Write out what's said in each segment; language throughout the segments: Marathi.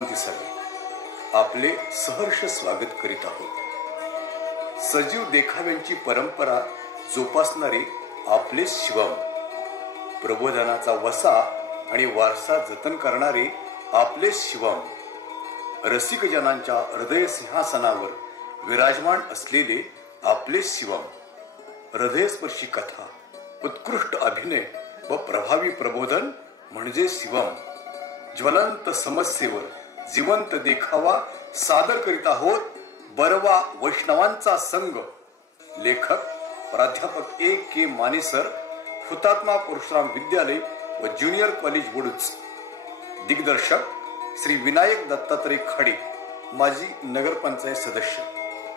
आपले सहर्ष स्वागत करीत आहोत। सजीव देखाव्यांची परंपरा जोपासणारे आपले शिवम, प्रबोधनाचा वसा आणि वारसा जतन करणारे आपले शिवम, रसिक जनांच्या हृदय सिंहासनावर विराजमान असलेले आपले शिवम, हृदयस्पर्शी कथा, उत्कृष्ट अभिनय व प्रभावी प्रबोधन म्हणजे शिवम, ज्वलंत समस्येवर जिवंत देखावा सादर करीत आहोत। बरवा वैष्णवांचा संघ। लेखक प्राध्यापक A.K. मानेसर, हुतात्मा परशुराम विद्यालय व ज्युनियर कॉलेज वडूज। दिग्दर्शक श्री विनायक दत्तात्रय खाडे, माजी नगरपंचायत सदस्य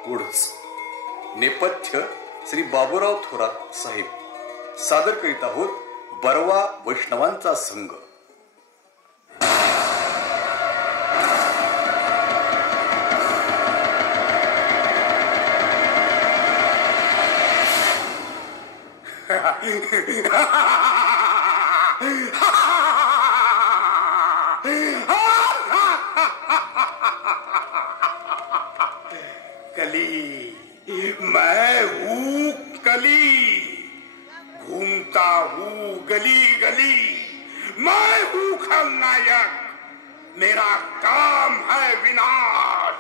वडूज। नेपथ्य श्री बाबूराव थोरात साहेब। सादर करीत आहोत बरवा वैष्णवांचा संघ। कली, मैं हूँ कली, घूमता हूँ गली गली, मैं हूँ खलनायक, मेरा काम है विनाश,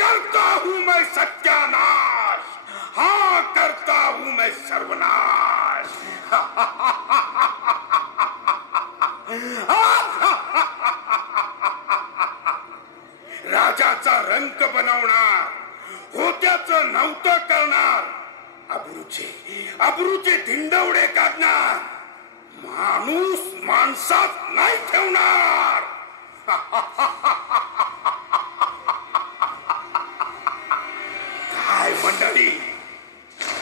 करता हूँ मैं सत्यानाश, हाँ करता हूँ मैं सर्वनाश। राजाचा रंक बनवणार, होत्याचं नव्हतं करणार, अब्रूचे धिंडवडे काढणार, माणूस माणसात नाही ठेवणार। काय मंडळी,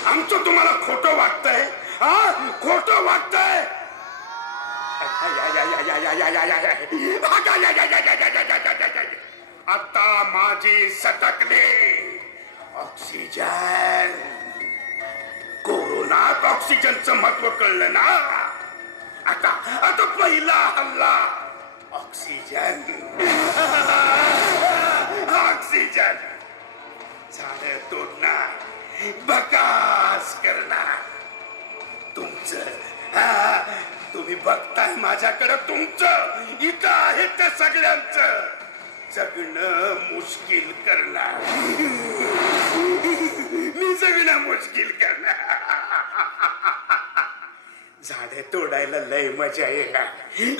आमचं तुम्हाला खोटं वाटतंय? खोटं वाटतंय? आता माझी सटकले ऑक्सिजन। कोरोनात ऑक्सिजनचं महत्व कळलं ना? आता पहिला हल्ला ऑक्सिजन। ऑक्सिजन झाडं तोडणार, बकास करणार। तुम्ही बघताय माझ्याकडे, तुमचं इथं आहे त्या सगळ्यांचं जगणं मुश्किल करणार। मी जगणं मुश्किल करणार। झाडे तोडायला लय मजा येणार,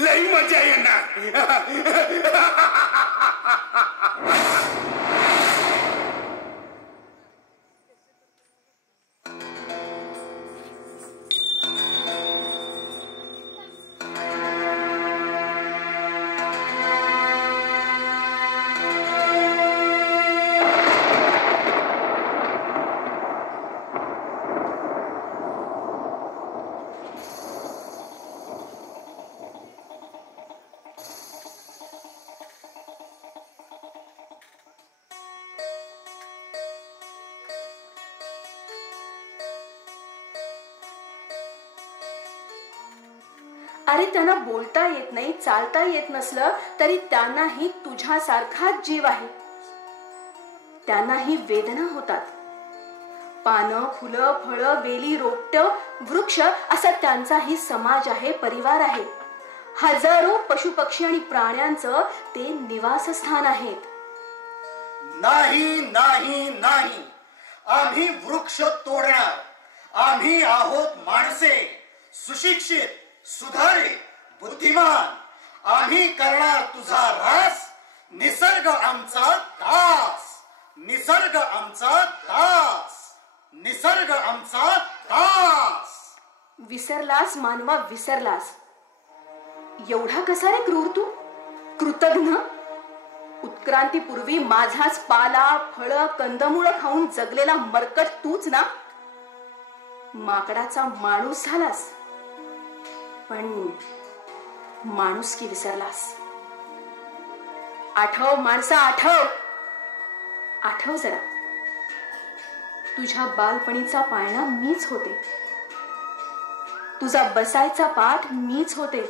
लय मजा येणार। अरे त्यांना बोलता येत नाही, चालता येत नसलं तरी त्यांनाही तुझ्यासारखाच जीव आहे। त्यांनाही वेदना होतात। पानं, फुलं, फळं, वेली, रोपटं, वृक्ष असा त्यांचाही समाज आहे, परिवार आहे। हजारो पशुपक्षी आणि प्राण्यांचं ते निवासस्थान आहेत। नाही नाही नाही, आम्ही वृक्ष तोडणार। आम्ही आहोत माणसे, सुशिक्षित, सुधारित, बुद्धिमान। आम्ही करणार तुझा रास, निसर्ग आमचा दास, निसर्ग आमचा दास, निसर्ग आमचा दास। विसरलास मानवा, विसरलास। एवढा कसा रे क्रूर तू, कृतघ्न? उत्क्रांतीपूर्वी माझाच पाला, फळ, कंदमुळ खाऊन जगलेला मरकट तूच ना? माकडाचा माणूस झालास, पण माणुसकी विसरलास। आठव माणसा, आठव, आठव जरा। तुझ्या बालपणीचा पाळणा मीच होते, तुझा बसायचा पाठ मीच होते,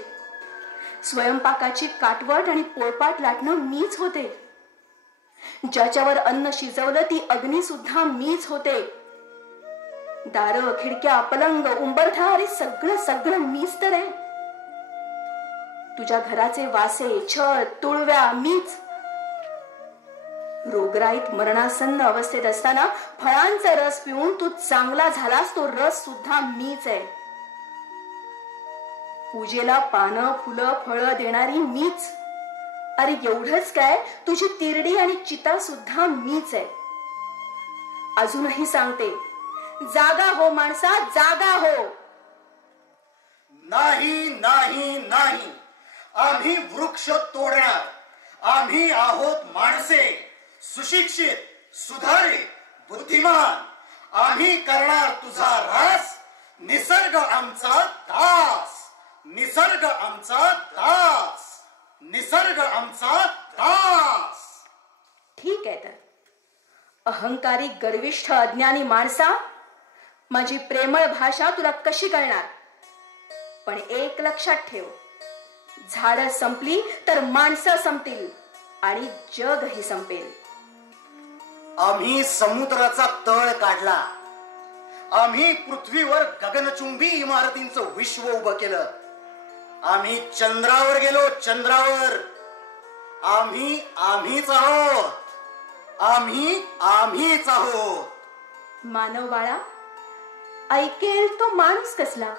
स्वयंपाकाची काटवट आणि पोळपाट लाटणं मीच होते. ज्याच्यावर अन्न शिजवलं ती अग्नी सुद्धा मीच होते. दारं, खिडक्या, पलंग, उंबरठा, अरे सगळं सगळं मीच तर आहे. तुझ्या घराचे वासे, छत, तुळव्या मीच. रोगराईत मरणासन्न अवस्थेत असताना फळांचा रस पिऊन तू चांगला झालास, तो रस सुद्धा मीच आहे. पूजेला पानं, फुलं, फळं देणारी मीच. अरे एवढंच काय, तुझी तिरडी आणि चिता सुद्धा मीच आहे. अजूनही सांगते, जागा हो माणसा, जागा हो. नाही नाही नाही, आम्ही वृक्ष तोडणार. आम्ही आहोत माणसे, सुशिक्षित, सुधारित, बुद्धिमान. आम्ही करणार तुझा रास. निसर्ग आमचा दास, निसर्ग आमचा दास, निसर्ग आमचा दास. ठीक आहे तर, अहंकारी, गर्विष्ठ, अज्ञानी माणसा, माझी प्रेमळ भाषा तुला कशी कळणार? पण एक लक्षात ठेव, झाडं संपली तर माणसं संपतील आणि जगही संपेल. आम्ही समुद्राचा तळ काढला. आम्ही पृथ्वीवर गगनचुंबी इमारतींचं विश्व उभं केलं. आम्ही चंद्रावर गेलो, चंद्रावर. आम्हीच आहोत. आम्हीच आहोत. मानव बाळा, ऐकेल तो माणूस कसला?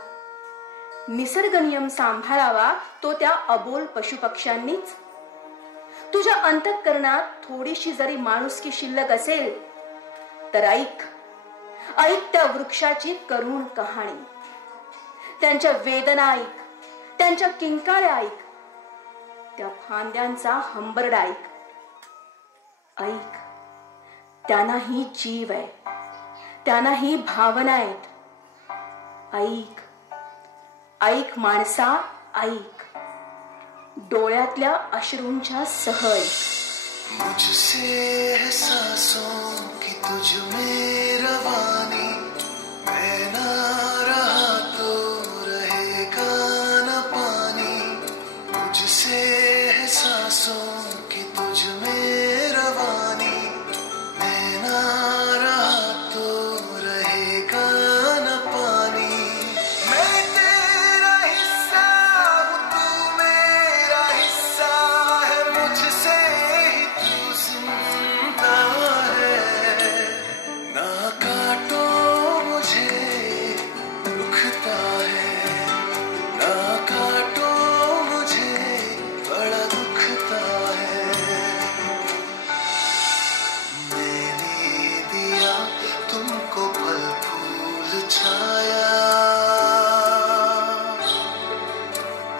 निसर्ग नियम सांभाळावा तो त्या अबोल पशुपक्ष्यांनीच. तुझ्या अंतःकरणात थोडीशी जरी माणुसकी शिल्लक असेल तर ऐक त्या वृक्षाची करुण कहाणी. त्यांच्या वेदना ऐक, त्यांच्या किंकाळ्या ऐक, त्या फांद्यांचा हंबरडा ऐक. त्यांनाही जीव आहे, त्यांनाही भावना आहेत. ऐक माणसा, ऐक. डोळ्यातल्या अश्रूंच्या सह ऐक. मुझसे है सांसों की तुझ में रवानी, मैं ना रहा तो रहेगा न पानी. मुझसे है सांसों की तुझ में रवानी, मैं ना रहा तो रहेगा न पानी. मैं तेरा हिस्सा हूँ, तू मेरा हिस्सा है. मुझसे ही तू जिंदा है. ना काटो मुझे, दुखता है. ना काटो मुझे, बड़ा दुखता है. मैंने दिया तुमको फल फूल छाया,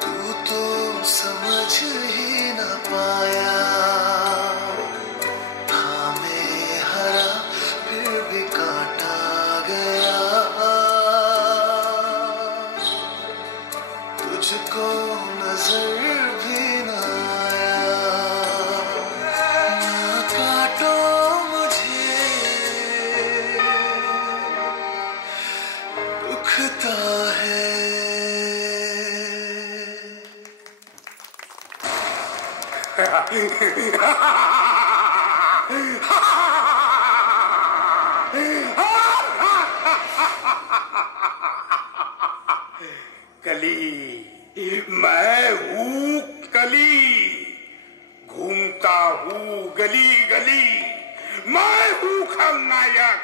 तू तो समझ ही न पाया. था मैं हरा फिर भी काटा गया, तुझको नजर भी न आया. ना काटो मुझे, दुखता है. कली, मैं हूँ कली, घूमता हूँ गली गली. मैं हूँ खलनायक,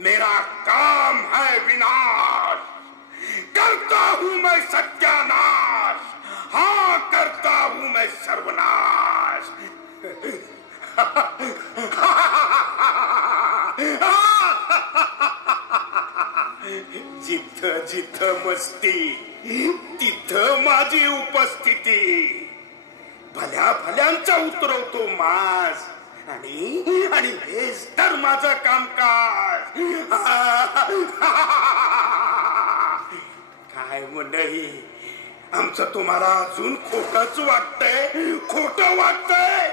मेरा काम है विनाश. करता हूँ मैं सत्यानाश, हाँ करता हूँ मैं सर्वनाश. जिथं जिथं मस्ती तिथं माझी उपस्थिती. भल्या भल्यांचा उतरवतो माज, आणि हेच तर माझं कामकाज. काय मंडळी, आमचं तुम्हाला अजून खोटच वाटतंय? खोटं वाटतंय?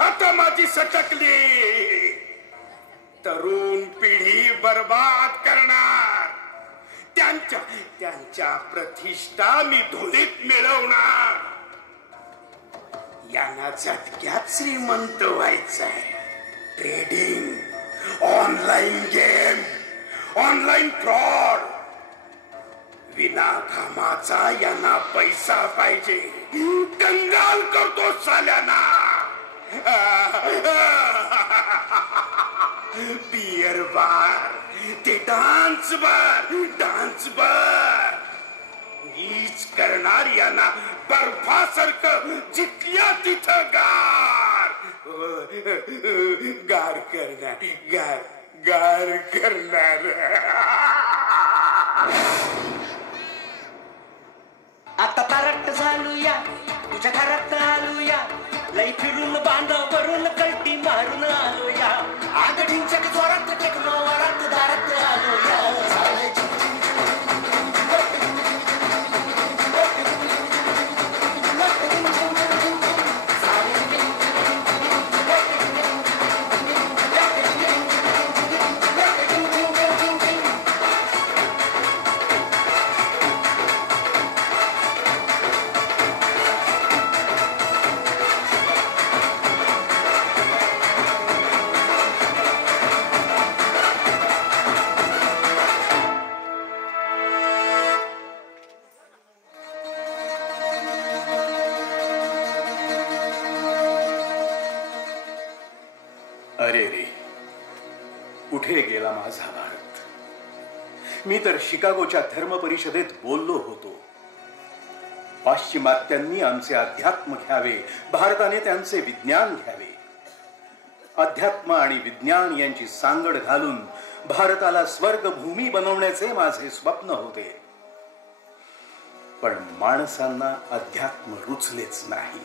आता माझी सटकली. तरुण पिढी बर्बाद करणार, त्यांच्या प्रतिष्ठा मी धुळीत मिळवणार. यांना झटक्यात श्रीमंत व्हायचंय. Trading, online game, online fraud, विना घामाचा यांना पैसा पाहिजे. कंगाल करतो साल्यांना. बियर बार, ते डान्स बार मीच करणार यांना बर्फासारखं जिथल्या तिथं गार करणार. आता तारट झालूया, तुझ्या घरात आलूया, लई फिरून बांधावरून कल्टी मारून आलोया. आगडींच्या जोरात टेकलो वरात दारात आलोया. अरे रे, कुठे गेला माझा भारत? मी तर शिकागोच्या धर्म परिषदेत बोललो होतो. पाश्चिमात्यांनी आमचे अध्यात्म घ्यावे, भारताने त्यांचे विज्ञान घ्यावे. अध्यात्म आणि विज्ञान यांची सांगड घालून भारताला स्वर्गभूमी बनवण्याचे माझे स्वप्न होते. पण माणसांना अध्यात्म रुचलेच नाही,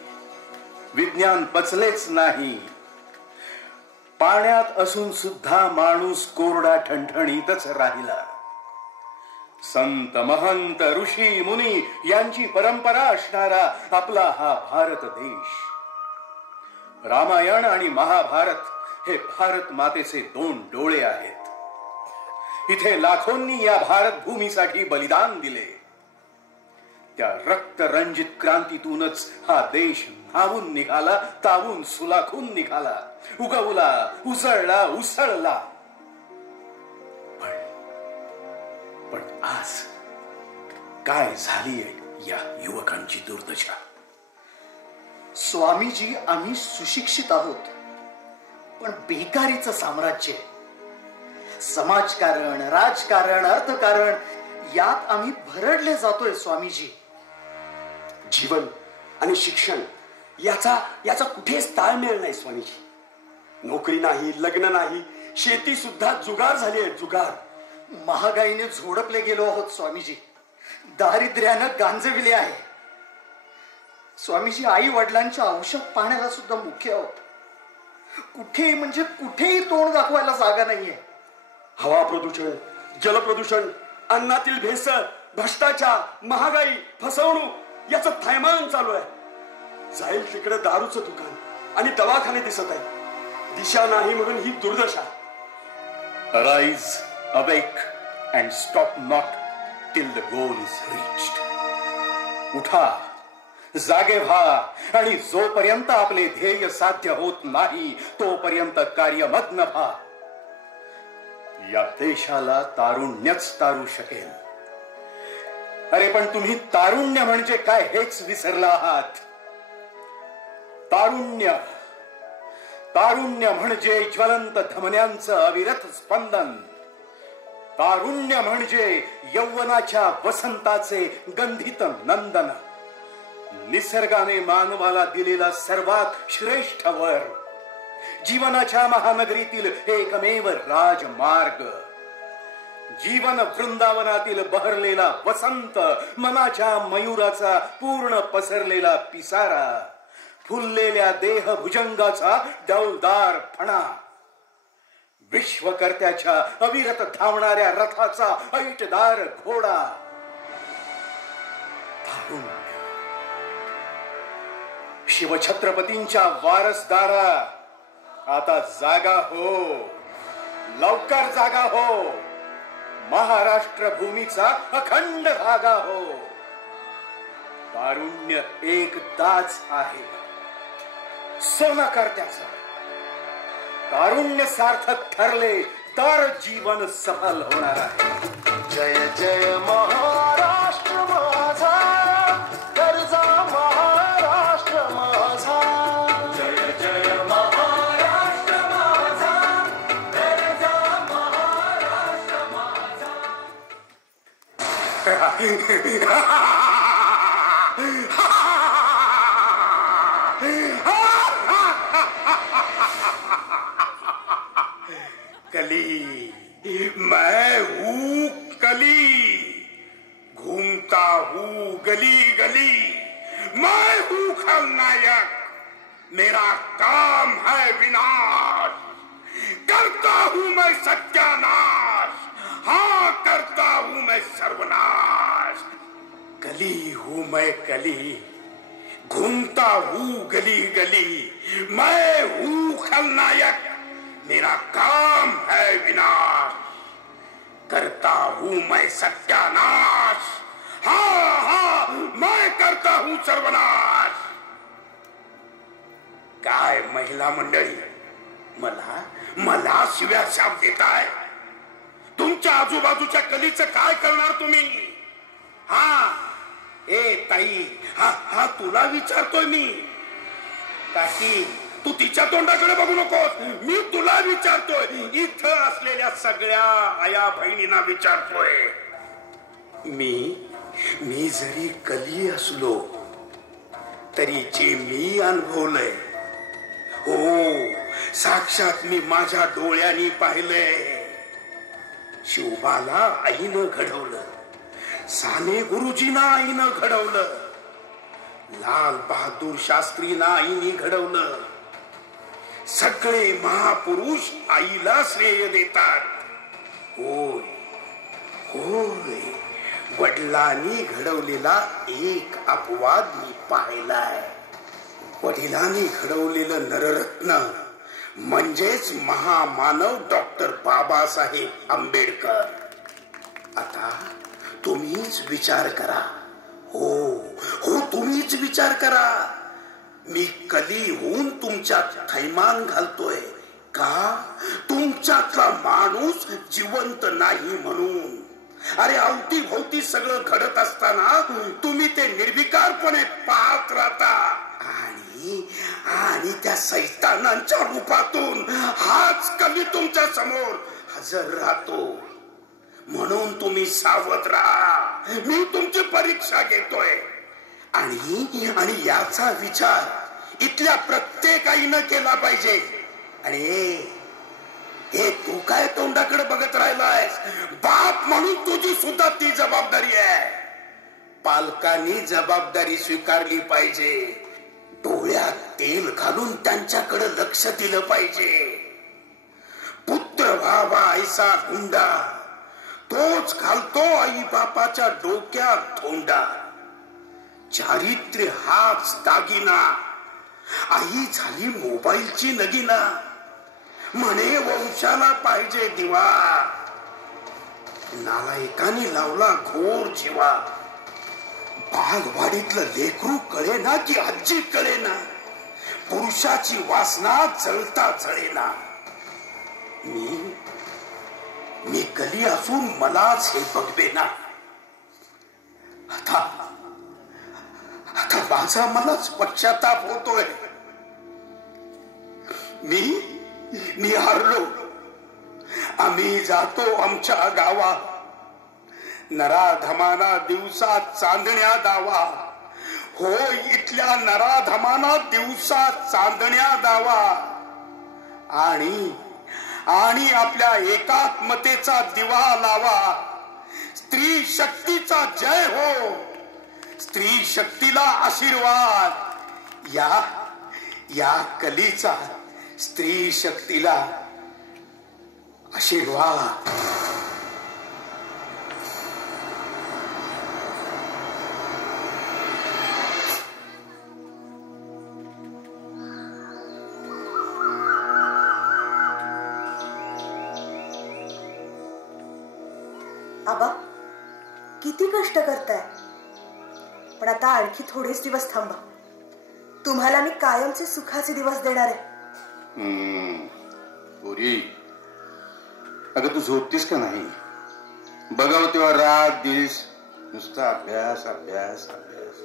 विज्ञान पचलेच नाही. पाण्यात असून सुद्धा माणूस कोरडा ठणठणीतच राहिला. संत महंत ऋषी मुनी यांची परंपरा असणारा आपला हा भारत देश. रामायण आणि महाभारत हे भारत मातेचे 2 डोळे आहेत. इथे लाखोंनी या भारत भूमीसाठी बलिदान दिले. त्या रक्तरंजित क्रांतीतूनच हा देश न्हावून निघाला, तावून सुलाखून निघाला, उगवला, उसळला, उसळला. पण आज काय झाली या युवकांची दुर्दशा? स्वामीजी, आम्ही सुशिक्षित आहोत, पण बेकारीचं साम्राज्य. समाजकारण, राजकारण, अर्थकारण यात आम्ही भरडले जातोय स्वामीजी. जीवन आणि शिक्षण याचा कुठेच ताळमेळ नाही स्वामीजी. नोकरी नाही, लग्न नाही, शेती सुद्धा जुगार झाली आहे, जुगार. महागाईने झोडपले गेलो आहोत स्वामीजी. दारिद्र्यानं गांजविले आहे स्वामीजी. आई वडिलांच्या औषध पाण्याला सुद्धा मुख्य आहोत. कुठे म्हणजे कुठेही तोंड दाखवायला जागा नाहीये. हवा प्रदूषण, जल प्रदूषण, अन्नातील भेसळ, भ्रष्टाचार, महागाई, फसवणूक याचं थैमान चालू आहे. जाईल तिकडे दारूचं दुकान आणि दवाखाने दिसत आहे. दिशा नाही म्हणून ही दुर्दशा. Arise, awake and stop not till the goal is reached. उठा, जागे व्हा आणि जोपर्यंत आपले ध्येय साध्य होत नाही तोपर्यंत कार्यमग्न व्हा. या देशाला तारुण्यच तारू शकेल. अरे पण तुम्ही तारुण्य म्हणजे काय हेच विसरला आहात. तारुण्य म्हणजे ज्वलंत धमन्यांचं अविरत स्पंदन. तारुण्य म्हणजे यौवनाच्या वसंताचे गंधित नंदन. निसर्गाने मानवाला दिलेला सर्वात श्रेष्ठ वर, जीवनाच्या महानगरीतील एकमेव राजमार्ग, जीवन वृंदावनातील बहरलेला वसंत, मनाच्या मयुराचा पूर्ण पसरलेला पिसारा, फुललेल्या देह भुजंगाचा डौलदार फणा, विश्वकर्त्याच्या अविरत धावणाऱ्या रथाचा ऐटदार घोडा. तारुण्य. शिवछत्रपतींच्या वारसदारा, आता जागा हो, लवकर जागा हो. महाराष्ट्र भूमीचा अखंड धागा हो. तारुण्य एकदाच आहे, सोनं कर त्याचं. तारुण्य सार्थक ठरले तर जीवन सफल होणार आहे. जय जय महाराष्ट्र माझा, गरजा महाराष्ट्र माझा. जय जय महाराष्ट्र माझा, गरजा महाराष्ट्र माझा. कली, मैं हूँ कली, घूमता हूँ गली गली. मैं हूँ खलनायक, मेरा काम है विनाश. करता हूँ मैं सत्यानाश, हाँ करता हूँ मैं सर्वनाश. कली हूँ मैं कली, घूमता हूँ गली गली. मैं हूँ खलनायक, मेरा काम है विनाश. करता हूँ मैं सत्यानाश, हाँ हाँ मैं करता हूँ सर्वनाश. काय महिला मंडळी, मला मला शिव्या शाप देताय. तुमच्या आजूबाजूच्या कलीचं काय करणार तुम्ही? हा ए ताई, हा तुला विचारतोय मी. काकी, तू तिच्या तोंडाकडे बघू नकोस, मी तुला विचारतोय. इथं असलेल्या सगळ्या आया बहिणींना विचारतोय. मी जरी कली असलो तरी जे मी अनुभवलंय, हो साक्षात मी माझ्या डोळ्यांनी पाहिलंय. शिवबाला आईनं घडवलं, साने गुरुजींना आईनं घडवलं, लाल बहादूर शास्त्रींना आईने घडवलं. सगळे महापुरुष आईला श्रेय देतात. होय होय, वडिलांनी घडवलेला एक अपवाद मी पाहिलाय. वडिलांनी घडवलेलं नररत्न म्हणजेच महामानव डॉक्टर बाबासाहेब आंबेडकर. आता तुम्हीच विचार करा, हो हो तुम्हीच विचार करा. मी कली होऊन तुमच्यात थैमान घालतोय का? तुमच्यातला माणूस जिवंत नाही म्हणून. अरे अवतीभोवती सगळं घडत असताना तुम्ही ते निर्विकारपणे पाहत राहता आणि त्या सैतानांच्या रूपातून हाच कली तुमच्या समोर हजर राहतो. म्हणून तुम्ही सावध राहा. मी तुमची परीक्षा घेतोय आणि याचा विचार इथल्या प्रत्येक आईनं केला पाहिजे. आणि हे तू काय तोंडाकडे बघत राहिलायस? बाप म्हणून तुझी सुद्धा ती जबाबदारी आहे. पालकांनी जबाबदारी स्वीकारली पाहिजे. डोळ्यात तेल घालून त्यांच्याकडे लक्ष दिलं पाहिजे. पुत्र व्हावा ऐसा गुंडा, तोच घालतो आई बापाच्या डोक्यात धोंडा. चारित्र्य हाच दागिना, आई झाली मोबाईलची नगिना. म्हणे वंशाला पाहिजे दिवा, नालायकानी लावला घोर जीवा. बालवाडीतलं लेकरू कळेना की आजी कळेना, पुरुषाची वासना जळता जळेना. मी कली असून मलाच हे बघवेना. आता माझा मलाच पश्चाताप होतोय. मी हारलो. आम्ही जातो आमच्या गावा, नराधमाना दिवसात चांदण्या दावा. हो इथल्या नराधमाना दिवसात चांदण्या दावा. आणि आपल्या एकात्मतेचा दिवा लावा. स्त्री शक्तीचा जय हो, स्त्री शक्तीला आशीर्वाद. या कलीचा स्त्री शक्तीला आशीर्वाद. किती कष्ट करताय. पण आता आणखी थोडेच दिवस थांबा. तुम्हाला मी कायमचे सुखाचे दिवस देणार आहे. पुरी, अगं तू झोपतीस का नाही? बघावं तेव्हा रात दिवस नुसता अभ्यास अभ्यास अभ्यास.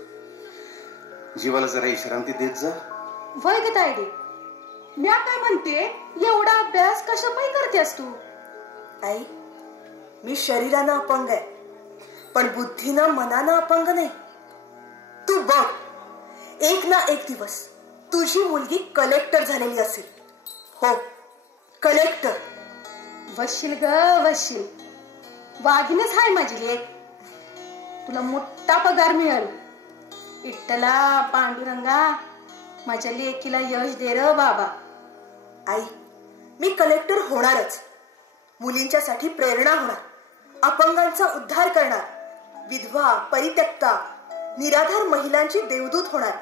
जीवाला जरा विश्रांती देत जा. वय ग तायडे, म्या काय म्हणते, एवढा अभ्यास कशापायी करतेस तू? आई, मी शरीरानं अपंग आहे, पण बुद्धीनं मनानं अपंग नाही. तू बघ, एक ना एक दिवस तुझी मुलगी कलेक्टर झालेली असेल. हो, कलेक्टर. वशील ग वशील, वाघीनच हाय माझी लेक. तुला मोठा पगार मिळेल. इट्टला पांडुरंगा, माझ्या लेकीला यश दे र बाबा. आई, मी कलेक्टर होणारच. मुलींच्यासाठी प्रेरणा होणार, अपंगांचा उद्धार करणार, विधवा परित्यक्ता निराधार महिलांची देवदूत होणार,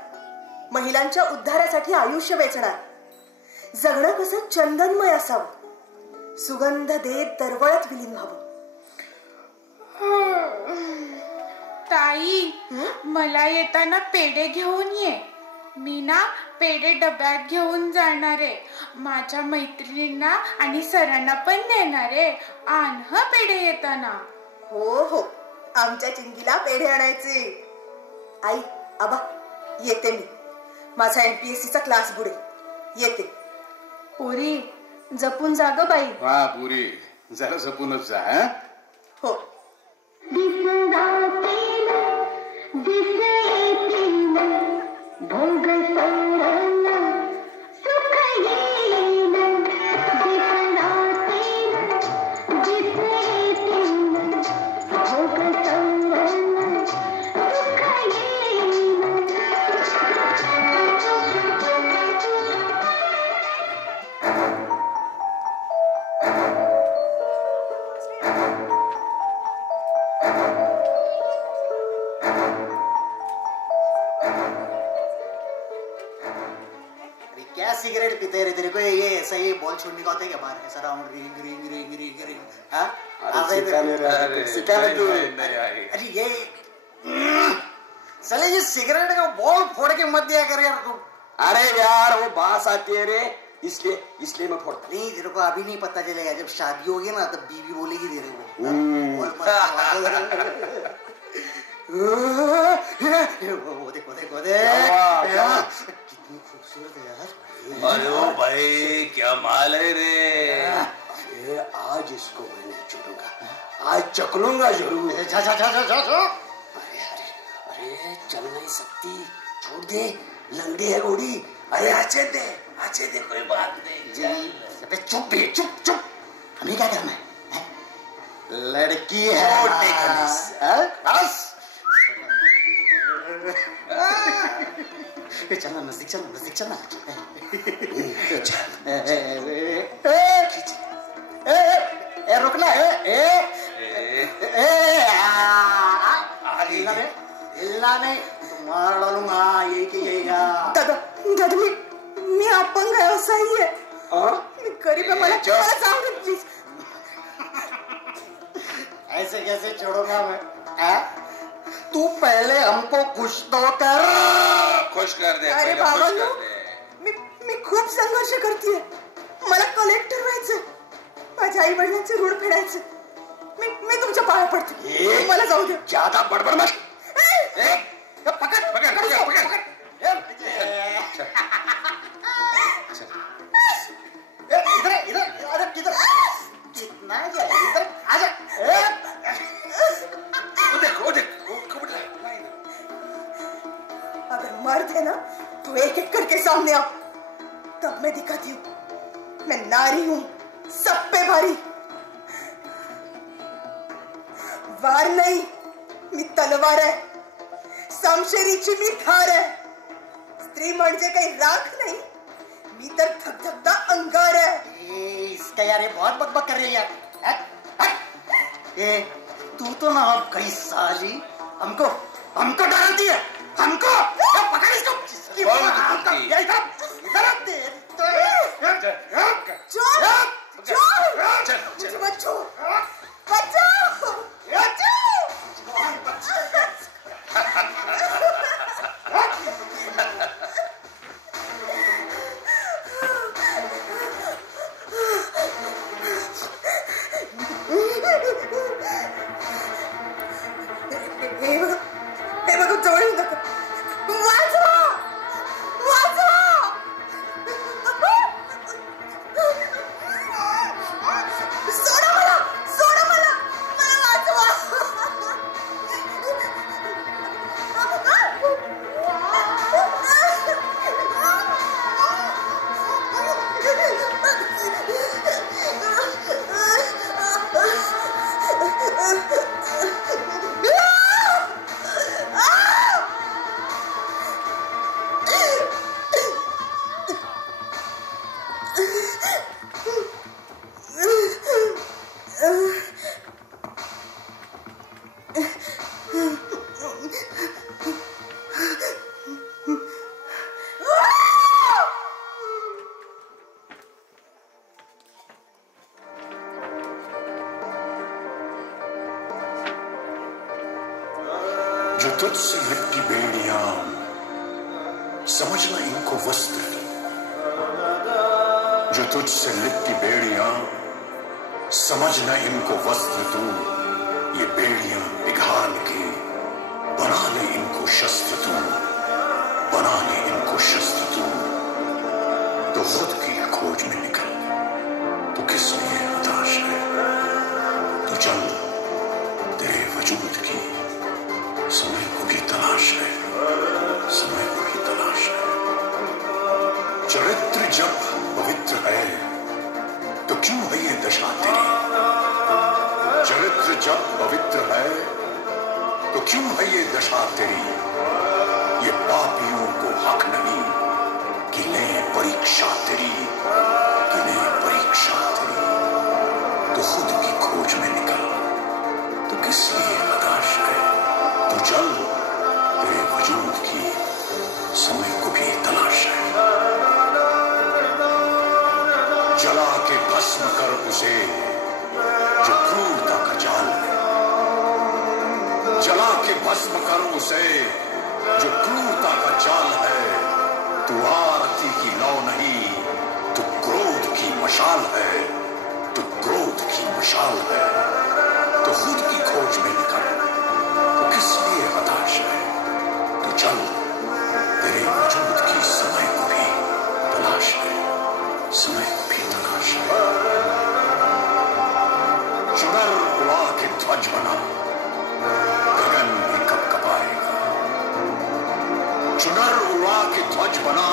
महिलांच्या उद्धारासाठी आयुष्य वेचणार. जगणं कसं चंदनमय असावं, सुगंध देत दरवळत विलीन व्हावं. ताई, मला येताना पेढे घेऊन ये. मी ना पेढे डब्यात घेऊन जाणार आहे. माझ्या मैत्रिणींना आणि सरांना पण देणार आहे. आण ह पेढे येताना. हो हो, आमच्या चिंगीला पेढे आणायचे. आई, आबा, येते मी. माझा MPSCचा क्लास बुडे. येते. पोरी, जपून जाग बाई. वा पुरी, जरा जपूनच जा. हा, हो. सिगरेट पीते रे तेरे को ये ऐसा ये बॉल छोड़ने का होता है क्या बाहर ऐसा round ring ring ring ring ring. अरे ये चले ये सिगरेट का बॉल फोड़ के मत दिया कर यार तू. अरे यार वो बात आती है रे, इसलिए मैं फोड़ता. नहीं, तेरे को अभी नहीं पता चलेगा. जब शादी होगी ना तब बीवी बोलेगी तेरे को. देखो देखो दे, कितनी खूबसूरत है यार. अरे भाई, क्या माल है रे. आज इसको मैं नहीं छोड़ूंगा, आज चकलूंगा जरूर. जा जा जा जा जा. अरे चल नहीं सकती, छोड़ दे, लंगड़ी है घोड़ी. अरे आचे दे कोई बात नहीं. चुप भी, चुप चुप. हमें क्या करना है? लड़की है. चलना नजदीक, चलना नजदीक, चलना. रुकना है. हिलना नहीं, मार डालूंगा. यही के यही. दादा, दादा, मी अपंग आहे असं आहे. मी गरीब आहे, मला सांग प्लीज. ऐसे कैसे छोड़ूंगा मैं? तू पहले हमको खुश तो कर. खुश कर दे. अरे बाबा, मी खूप संघर्ष करतेय. मला कलेक्टर व्हायचं, माझ्या आई वडिलांचे ऋण फेडायचं. मी तुमच्या पाया पडते, मला जाऊ दे. ज्यादा बडबड मत. पकड़ पकड़ पकड़ पकड़. इधर इधर. अरे किधर कितना इधर आजा. देखो अगर मर्द है ना तो एक एक करके सामने आओ, तब मैं दिखाती हूँ मैं नारी हूँ, सब पे भारी. वार नहीं, मी तलवार आहे, समशेरीची मी धार आहे. स्त्री म्हणजे काही राख नाही, मी तर धगधगता अंगार आहे. इसका यार ये बहुत बकबक कर रही है यार. तू तो ना अब कई साली हमको डराती है. हमको पकड़ इसको. तुझसे लिपटी बेड़ियां समझना इनको वस्त्र तू, जो तुझसे लिपटी बेड़ियां समझना इनको वस्त्र तू, ये बेड़ियां पिघाल के बना ले इनको शस्त्र तू, बना ले इनको शस्त्र तू। तो खुद की खोज में निकल, तो किस लिए हताश है, तो चल तेरे वजूद की समय को भी तलाश है, समय को भी तलाश है। चरित्र जब पवित्र है तो क्यों है ये दशा तेरी, चरित्र जब पवित्र है तो क्यों है ये दशा तेरी, ये पापियों को हक नहीं कि ले परीक्षा तेरी, कि ले परीक्षा तेरी। तो खुद की खोज में निकल, तो किस लिए हताश है, तो चल तेरे वजूद की समय को भी तलाश है। जला के भस्म कर उसे जो क्रूरता का जाल है, जला के भस्म कर उसे जो क्रूरता का जाल है। तू आरती की लौ नहीं, तू क्रोध की मशाल है, तू क्रोध की मशाल है। तो खुद की खोज में निकल, तो किस लिए हताश है, तो चल तेरे वजूद की समय को भी तलाश है, समय को भी तलाश है। चुनर उड़ा के ध्वज बना, गगन भी कब कपाएगा, चुनर उड़ा के ध्वज बना,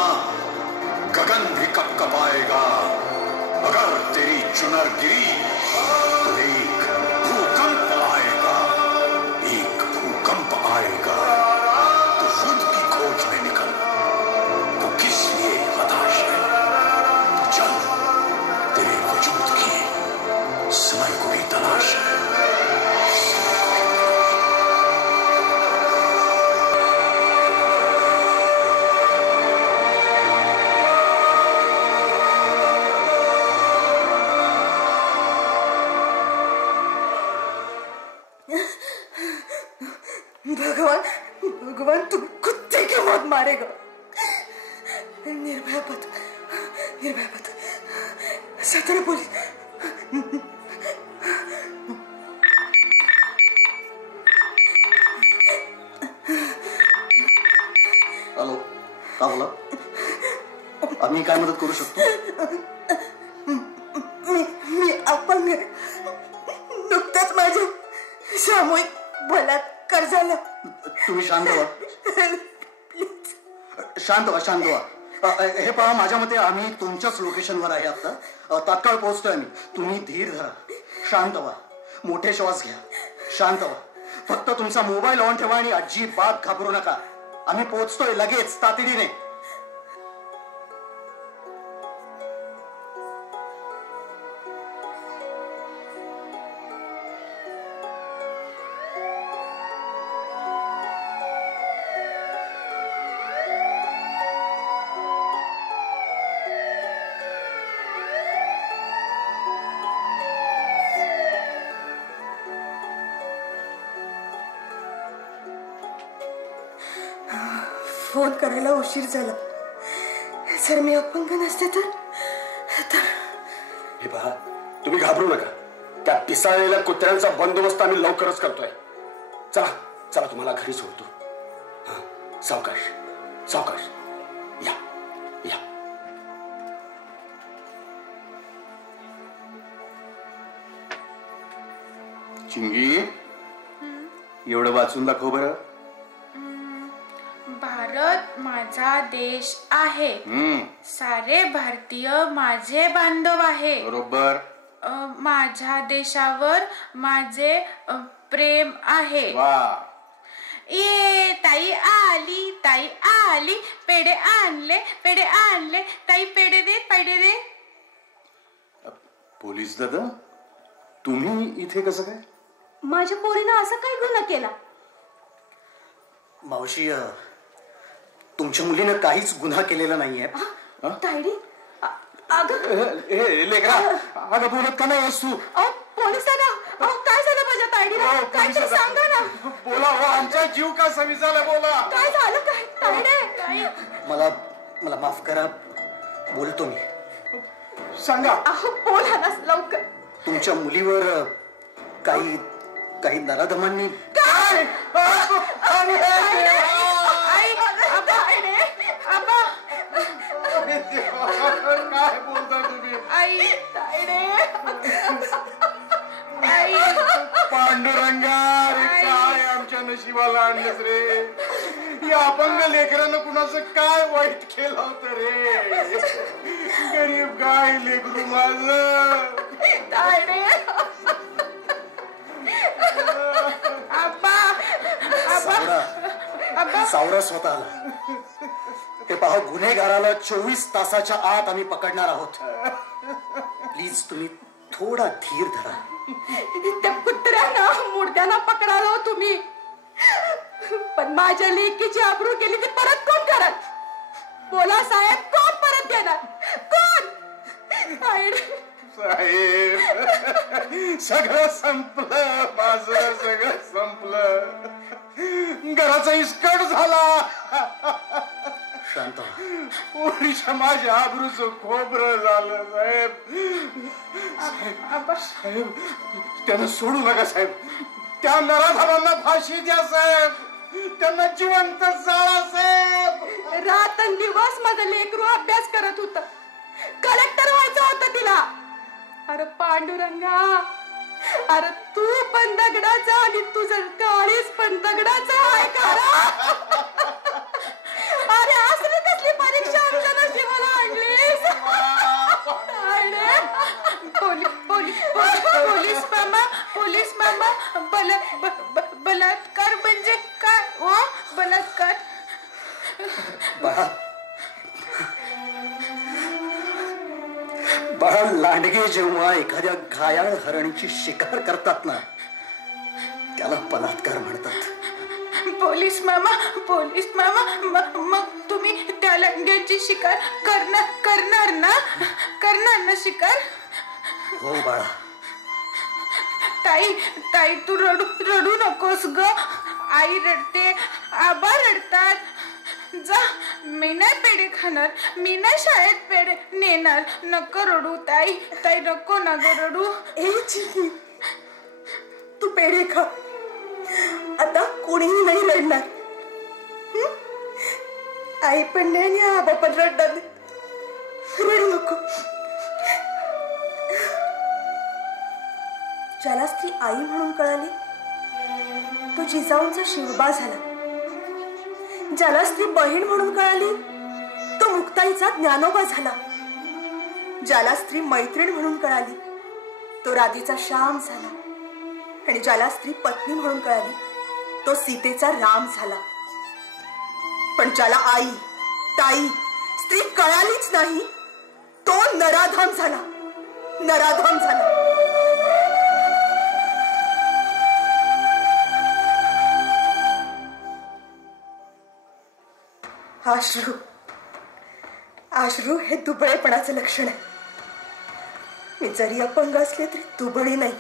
गगन भी कब कपाएगा। अगर तेरी चुनर गिरी तो एक भूकंप आएगा, एक भूकंप आएगा। तो खुद की खोज में निकल, तो किस लिए हताश है, तो चल तेरे वजूद की समय को भी तलाश है। भगवान, भगवान तुम कुत्ते की मौत मारेगा। निर्भया पत, निर्भया पत, सतरा पुलिस। हॅलो, का बोला, आम्ही काय मदत करू शकतो? मी अपंग आहे, नुकताच माझे सामूहिक बलात्कार झाला। तुम्ही शांत व्हा, शांत व्हा, शांत व्हा। हे पहा, माझ्या मते आम्ही तुमच्याच लोकेशनवर आहे आता, तात्काळ पोहोचतोय आम्ही। तुम्ही धीर धरा, शांत व्हा, मोठे श्वास घ्या, शांत व्हा। फक्त तुमचा मोबाईल ऑन ठेवा आणि अजिबात घाबरू नका। आम्ही पोहोचतोय लगेच, तातडीने। फोन करायला उशीर झाला। जर मी अपंग नसते तर हे पहा, तुम्ही घाबरू नका, त्या पिसाळलेल्या कुत्र्यांचा बंदोबस्त आम्ही लवकरच करतोय। चला चला, तुम्हाला घरी सोडतो। सावकाश सावकाश, या या। चिंगी, एवढं वाचून दाखव बरं। भारत माझा देश आहे, सारे भारतीय माझे बांधव आहे। बरोबर। माझ्या देशावर माझे प्रेम आहे। वा, ये ताई आली, ताई आली, पेढे आणले, पेढे आणले, ताई पेढे दे, पेढे दे। पोलीस दादा, तुम्ही इथे कसं काय? माझ्या पोरीनं असा काय गुन्हा केला? मावशी, तुमच्या मुलीनं काहीच गुन्हा केलेला नाहीये। तायडी, लेकरा, अगं बोलत का नाही तू? पोलीस दादा, काय झालं माझ्या तायडीला? काहीतरी सांगा ना। ना. बोला हो, आमचा जीव का सविसाला बोला. काय झालं काय तायडे? काय मला मला माफ करा, बोलतो मी. सांगा. अहो बोला ना लवकर. तुमच्या मुलीवर काही काही नराधमांनी काय बोलता तुम्ही? आई पांडुरंगा, रे काय आमच्या नशिबाला आणलंस रे. या अपंग लेकरानं कुणाचं काय वाईट केलं होतं रे. गरीब गाय लेकरू माझं. सावरा स्वतःला. ते पहा, गुन्हेगाराला 24 तासाच्या आत आम्ही पकडणार आहोत. प्लीज तुम्ही थोडा धीर धरा. त्या कुत्र्यांना मुर्द्यांना पकडालो तुम्ही, पण माझ्या लेकीची आबरू गेली ती परत कोण करत? बोला साहेब, कोण परत देणार? कोण? साहेब, सगळं संपलं माझं, सगळं संपलं. घराचा इस्कट झाला. शांत पोरीच्या माझ्या आबरूचं खोबरं झालं. साहेब साहेब, त्यांना सोडू नका साहेब. त्या नराधमांना फाशी द्या साहेब. त्यांना जिवंत जाळा साहेब. रात्रंदिवस माझं लेकरू अभ्यास करत होत. कलेक्टर व्हायचं होतं तिला. अरे पांडुरंगा, अरे तू पण दगडाचा आणि तुझं काळीच पण दगडाचा आहे का? अरे असली कसली परीक्षा आमच्या नशिबाला आणलीस? पोलीस मामा बलात्कार म्हणजे काय? बलात्कार. बाळा, लांडगे जेव्हा एखाद्या घायाळ हरणीची शिकार करतात ना, त्याला बलात्कार म्हणतात. पोलीस मामा मग तुम्ही त्या लांडग्याची शिकार करणार ना शिकार? हो बाळा. ताई तू रडू नकोस ग. आई रडते, आबा रडतात. जा, मी नाही पेढे खाणार. मी नाही शाळेत पेढे नेणार. नको रडू ताई नको ना ग रडू. तू पेढे खा, आता कोणीही नाही रडणार. आई पण नाही आणि आबा पण रडणार नाही. रडू नको. ज्याला स्त्री आई म्हणून कळाली तो जिजाऊंचा शिवबा झाला. ज्याला स्त्री बहीण म्हणून कळाली तो मुक्ताईचा ज्ञानोबा झाला. ज्याला स्त्री मैत्रीण म्हणून कळाली तो राधेचा श्याम झाला. आणि ज्याला स्त्री पत्नी म्हणून कळाली तो सीतेचा राम झाला. पण ज्याला आई ताई स्त्री कळालीच नाही तो नराधाम झाला. नराधाम झाला. अश्रू हे दुबळेपणाचं लक्षण आहे. मी जरी अपंग असले तरी दुबळी नाही.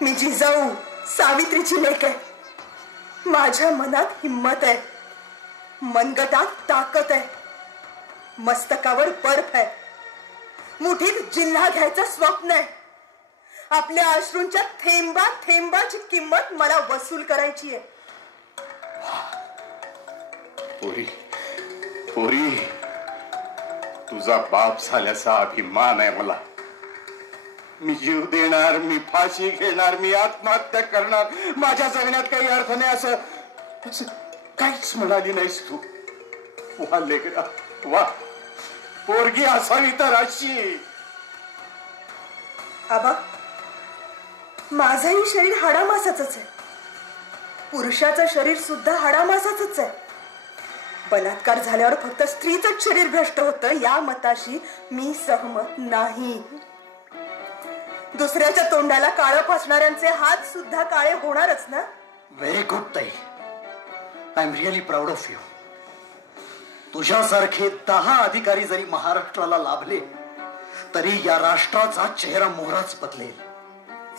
मी जिजाऊ सावित्रीची लेक आहे. माझ्या मनात हिम्मत आहे, मनगटात ताकद आहे, मस्तकावर बर्फ आहे, मुठीत जिल्हा घ्यायचं स्वप्न आहे. आपल्या अश्रूंच्या थेंबा थेंबाची किंमत मला वसूल करायची आहे. पोरी, तुझा बाप झाल्याचा अभिमान आहे मला. मी जीव देणार, मी फाशी घेणार, मी आत्महत्या करणार. माझ्या जगण्यात काही अर्थ नाही असं काहीच म्हणाली नाहीस तू. वा लेकरा वा, पोरगी असावी तर अशी. आबा, माझंही शरीर हाडामासाचंच आहे. पुरुषाचं शरीर सुद्धा हाडामासाचंच आहे. बलात्कार झाल्यावर फक्त स्त्रीचंच शरीर भ्रष्ट होतं या मताशी मी सहमत नाही. दुसऱ्याच्या तोंडाला काळं फासणाऱ्यांचे हात सुद्धा काळे होणारच ना. व्हेरी गुड ताई. I am really proud of you. तुझ्यासारखे 10 अधिकारी जरी महाराष्ट्राला लाभले तरी या राष्ट्राचा चेहरा मोहराच बदलेल.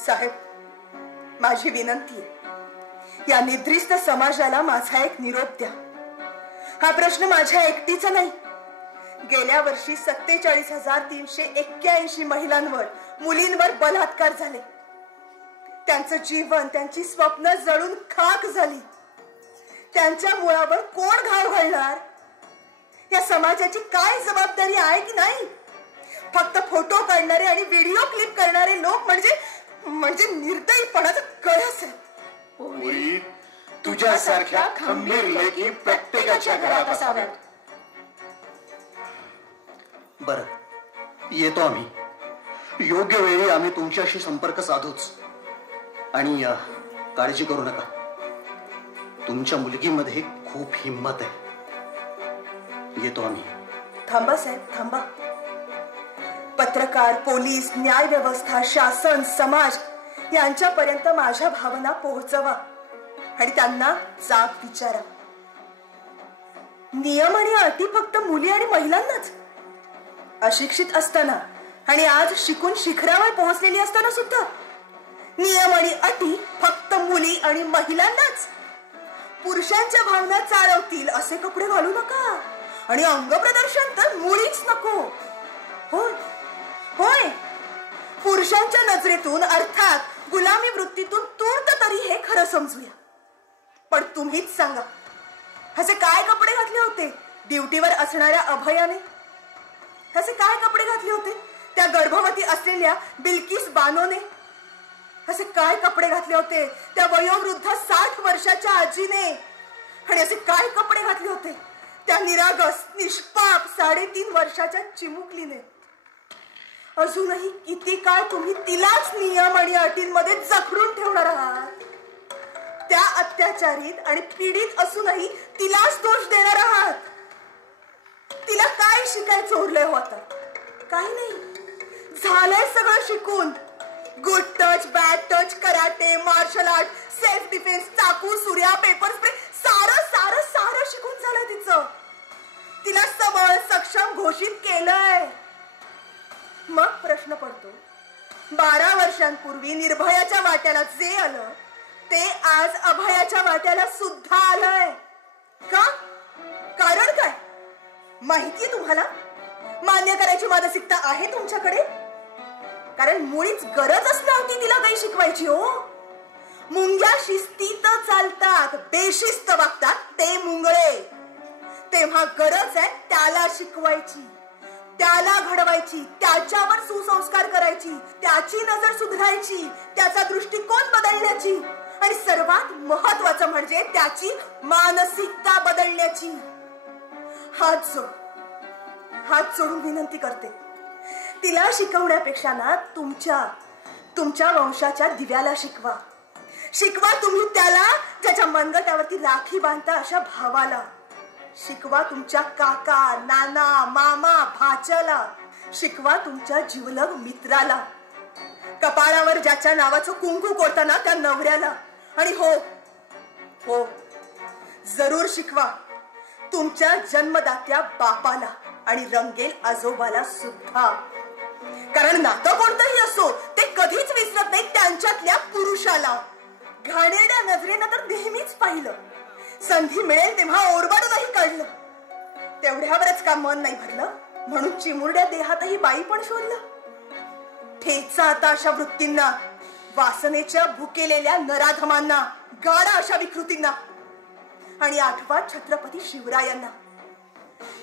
साहेब, माझी विनंती आहे, या निद्रिस्त समाजाला माझा एक निरोप द्या. हा प्रश्न माझ्या एकटीचा नाही. गेल्या वर्षी 47,381 महिलांवर, मुलींवर बलात्कार झाले. त्यांचं जीवन, त्यांची स्वप्न जळून खाक झाली. त्यांच्या मुळावर कोण घाव घालणार? या समाजाची काय जबाबदारी आहे की नाही? फक्त फोटो काढणारे आणि व्हिडिओ क्लिप करणारे लोक म्हणजे निर्दयीपणाचा कळस आहे. पोरी, तुझ्यासारख्या खंबीर लेकी प्रत्येकाच्या घरात असाव्यात. बरं, येतो आम्ही. योग्य वेळी आम्ही तुमच्याशी संपर्क साधूच. आणि काळजी करू नका, तुमच्या मुलगीमध्ये खूप हिंमत आहे. येतो आम्ही. थांबा साहेब, थांबा. पत्रकार, पोलीस, न्याय व्यवस्था, शासन, समाज यांच्यापर्यंत माझ्या भावना पोहोचवा आणि त्यांना जाब विचारा. नियम आणि अटी फक्त मुली आणि महिलांनाच. अशिक्षित असताना आणि आज शिकून शिखरावर पोहोचलेली असताना सुद्धा नियम आणि अटी फक्त मुली आणि महिलांनाच. पुरुषांच्या भावना चालवतील असे कपडे घालू नका आणि अंग प्रदर्शन तर मुळीच नको. होय होय, पुरुषांच्या नजरेतून अर्थात गुलामी वृत्तीतून तूर्त तरी हे खरं समजूया. पण तुम्हीच सांगा, असे काय कपडे घातले होते ड्युटीवर असणाऱ्या अभयाने? असे काय कपडे घातले होते त्या गर्भवती असलेल्या बिल्किस बानोने? असे काय कपडे घातले होते त्या वयोवृद्ध 60 वर्षाच्या आजीने? आणि असे काय कपडे घातले होते त्या निरागस निष्पाप 3.5 वर्षाच्या चिमुकलीने? अजूनही किती काळ तुम्ही तिलाच नियम आणि अटींमध्ये जखडून ठेवणार आहात? त्या अत्याचारित आणि पीडित असूनही तिलाच दोष देणार आहात? तिला काय शिकायचं उरलंय हो आता? काही नाही, झालंय सगळं शिकून. Good touch, bad touch, karate, martial art, self defence, चाकू, सूर्या, पेपर स्प्रे, सारं सारं सारं शिकून झालंय तिचं. तिला सबळ, सक्षम घोषित केलंय. मग प्रश्न पडतो, 12 वर्षांपूर्वी निर्भयाच्या वाट्याला जे आलं ते आज अभयाच्या वाट्याला सुद्धा आलंय का? कारण काय माहितीये तुम्हाला? मान्य करायची मानसिकता आहे तुमच्याकडे? कारण मुळीच गरजच नव्हती तिला काही शिकवायची. हो, मुंग्या शिस्तीत चालतात, बेशिस्त वागतात ते मुंगळे. तेव्हा गरज आहे त्याला शिकवायची, त्याला घडवायची, त्याच्यावर सुसंस्कार करायची, त्याची नजर सुधारायची, त्याचा दृष्टिकोन बदलण्याची आणि सर्वात महत्वाचं म्हणजे त्याची मानसिकता बदलण्याची. हात जोडून विनंती करते, तिला शिकवण्यापेक्षा ना तुमच्या वंशाच्या दिव्याला शिकवा. तुम्ही त्याला, ज्याच्या मनगटावरती राखी बांधता अशा भावाला. शिकवा तुमच्या काका, नाना, मामा, भाच्याला. शिकवा तुमच्या जिवलग मित्राला. कपाळावर ज्याच्या नावाचं कुंकू कोरताना त्या नवऱ्याला. आणि हो, जरूर शिकवा तुमच्या जन्मदात्या बापाला आणि रंगेल आजोबाला सुद्धा. कारण नातं कोणतंही असो ते कधीच विसरत नाही त्यांच्यातल्या पुरुषाला. घाणेरड्या नजरेनं तर नेहमीच पाहिलं, संधी मिळेल तेव्हा ओरबाडूनही काढलं. तेवढ्यावरच का मन नाही भरलं म्हणून चिमुरड्या देहातही बाई पण शोधलं. ठेचा आता अशा वृत्तींना, वासनेच्या भुकेलेल्या नराधमांना, गाडा अशा विकृतींना. आणि आठवा छत्रपती शिवरायांना.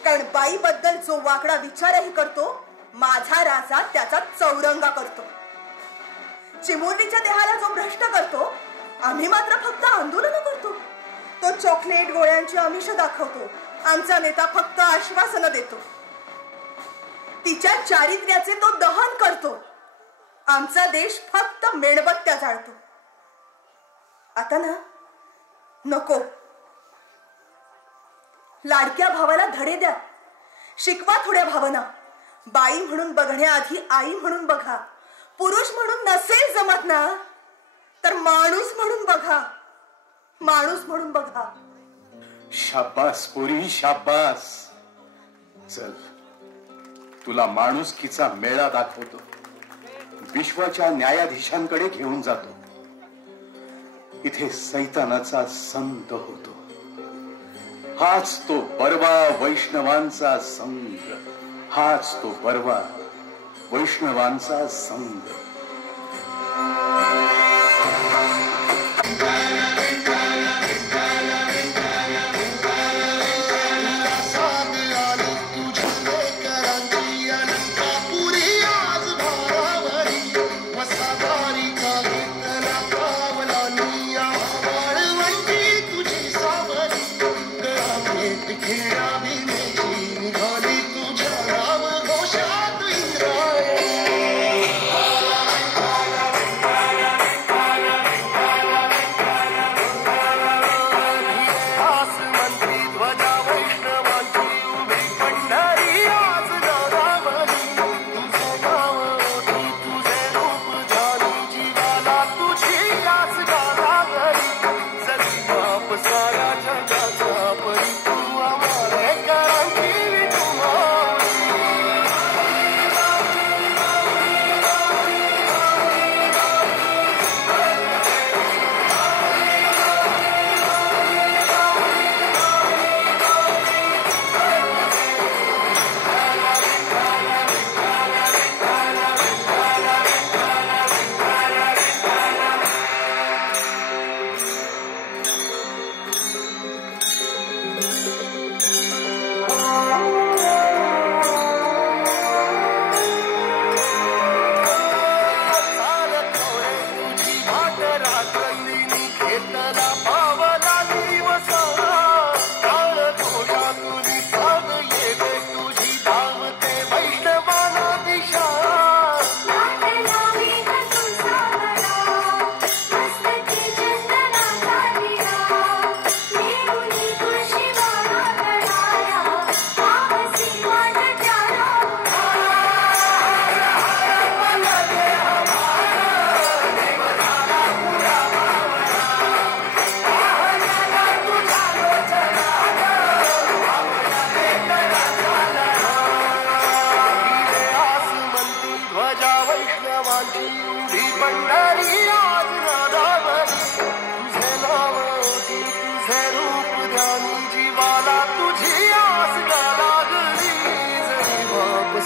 कारण बाईबद्दल जो वाकडा विचारही करतो, माझा राजा त्याचा चौरंगा करतो. चिमुरडीच्या देहाला जो भ्रष्ट करतो, आम्ही मात्र फक्त आंदोलन करतो. तो चॉकलेट गोळ्यांची आमिष दाखवतो, आमचा नेता फक्त आश्वासन देतो. तिच्या चारित्र्याचे तो दहन करतो, आमचा देश फक्त मेणबत्त्या जाळतो. आता ना नको. लाडक्या भावाला धडे द्या, शिकवा थोड्या भावना. बाई म्हणून बघण्याआधी आई म्हणून बघा. पुरुष म्हणून नसेल जमत ना तर माणूस म्हणून बघा, माणूस म्हणून बघा. शाबास पोरी, शाबास. चल, तुला माणुसकीचा मेळा दाखवतो. विश्वाच्या न्यायाधीशांकडे घेऊन जातो. इथे सैतानाचा संत होतो. हाच तो बरवा वैष्णवांचा संघ. हाच तो बरवा वैष्णवांचा संघ.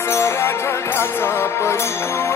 साऱ्या जगाचा परितू